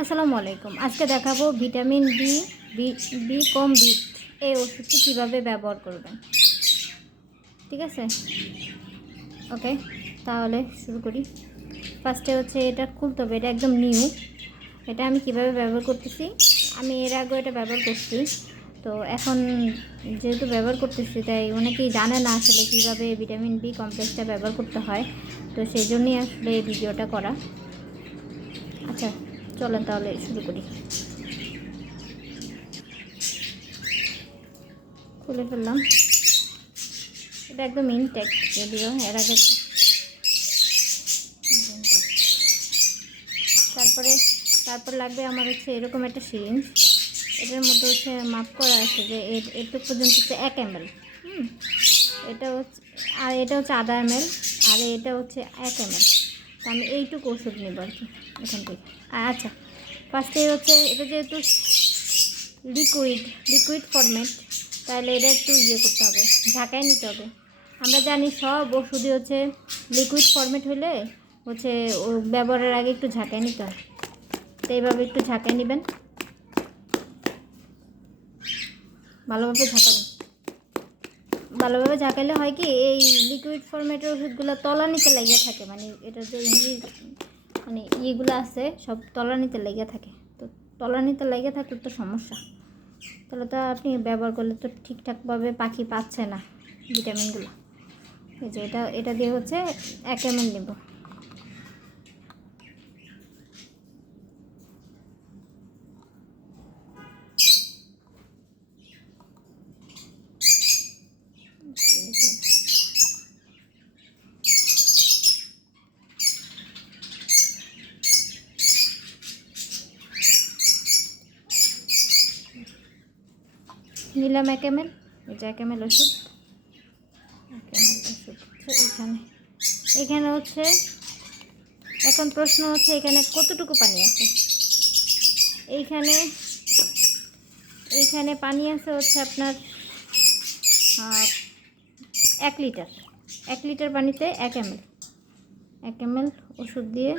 আসসালামু আলাইকুম। আজকে দেখাবো ভিটামিন বি কম বিট এই ওষুধটি কীভাবে ব্যবহার করবেন। ঠিক আছে, ওকে, তাহলে শুরু করি। ফার্স্টে হচ্ছে এটা খুলতে হবে, এটা একদম নিউ। এটা আমি কিভাবে ব্যবহার করতেছি, আমি এর আগেও এটা ব্যবহার করছি, তো এখন যেহেতু ব্যবহার করতেছি তাই অনেকেই জানে না আসলে কীভাবে ভিটামিন বি কমপ্লেক্সটা ব্যবহার করতে হয়, তো সেই জন্যই আসলে এই ভিডিওটা করা। আচ্ছা, চলেন তাহলে শুরু করি। খুলে ফেললাম, এটা একদম ইনটেক্ট, যদিও এর আগে। তারপর লাগবে আমার হচ্ছে এরকম একটা সিরিঞ্জ। এটার মধ্যে হচ্ছে মাপ করা আছে যে এটুকু পর্যন্ত হচ্ছে 1 ml। এটা হচ্ছে, আর এটা হচ্ছে আধা ml, আর এটা হচ্ছে 1 ml। তো আমি এইটুকু ওষুধ নেব আর কি এখান থেকে। আচ্ছা, ফার্স্টে হচ্ছে এটা যেহেতু লিকুইড ফরম্যাট, তাহলে এটা একটু করতে হবে, ঝাঁকায় নিতে হবে। আমরা জানি সব ওষুধই হচ্ছে লিকুইড ফরম্যাট হলে হচ্ছে ও ব্যবহারের আগে একটু ঝাঁকায় নিতে হয়। তো এইভাবে একটু ঝাঁকায় নেবেন, ভালোভাবে ঝাঁকাবেন। ভালোভাবে ঝাঁকাইলে হয় কি, এই লিকুইড ফরম্যাটের ওষুধগুলো তলানিতে লেগে থাকে, মানে এটা যে মানে ইয়েগুলো আছে সব তলানিতে লেগে থাকে। তো তলানিতে লেগে থাকলে তো সমস্যা, তাহলে তো আপনি ব্যবহার করলে তো ঠিকঠাকভাবে পাখি পাচ্ছে না ভিটামিনগুলো। এই যে এটা দিয়ে হচ্ছে 1 ml নেব। নিলাম 1 ml, এই যে 1 ml ওষুধ। 1 ml ওষুধ এখানে হচ্ছে, এখন প্রশ্ন হচ্ছে এখানে কতটুকু পানি আছে। এইখানে পানি আছে হচ্ছে আপনার 1 লিটার। 1 লিটার পানিতে 1 ml। 1 ml ওষুধ দিয়ে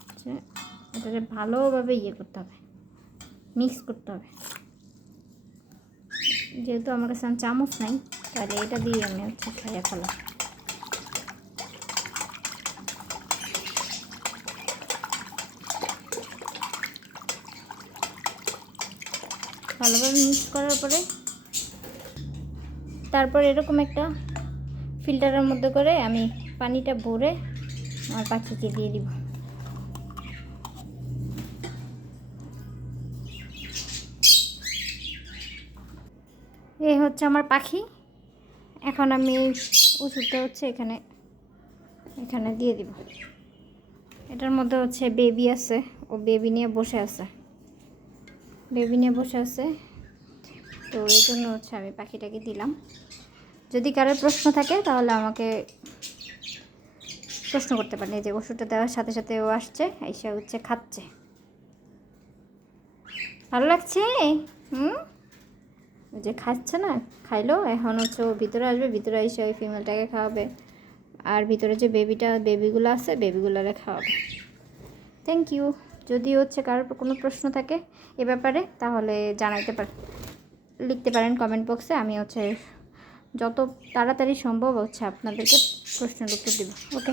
হচ্ছে এটাকে ভালোভাবে করতে হবে, মিক্স করতে হবে। যেহেতু আমার কাছে চামচ নাই, তাহলে এটা দিয়ে আমি হচ্ছে খাইয়ে ফেলাম। ভালোভাবে মিক্স করার পরে তারপর এরকম একটা ফিল্টারের মধ্যে করে আমি পানিটা ভরে আমার পাখিকে দিয়ে দিব। এই হচ্ছে আমার পাখি। এখন আমি ওষুধটা হচ্ছে এখানে দিয়ে দিব। এটার মধ্যে হচ্ছে বেবি আছে, ও বেবি নিয়ে বসে আছে। তো এই জন্য হচ্ছে আমি পাখিটাকে দিলাম। যদি কারোর প্রশ্ন থাকে তাহলে আমাকে প্রশ্ন করতে পারেন। এই যে ওষুধটা দেওয়ার সাথে সাথে ও আসছে, এসে হচ্ছে খাচ্ছে। ভালো লাগছে, যে খাচ্ছে না, খাইলো। এখন হচ্ছে ও ভিতরে আসবে, ভিতরে এসে ওই ফিমেলটাকে খাওয়াবে, আর ভিতরে যে বেবিগুলো আছে বেবিগুলোরে খাওয়াবে। Thank you. যদি হচ্ছে কারোর কোনো প্রশ্ন থাকে এ ব্যাপারে তাহলে লিখতে পারেন কমেন্ট বক্সে। আমি হচ্ছে যত তাড়াতাড়ি সম্ভব হচ্ছে আপনাদেরকে প্রশ্নের উত্তর দেব। ওকে,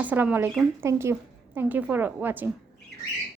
আসসালামু আলাইকুম। Thank you for watching.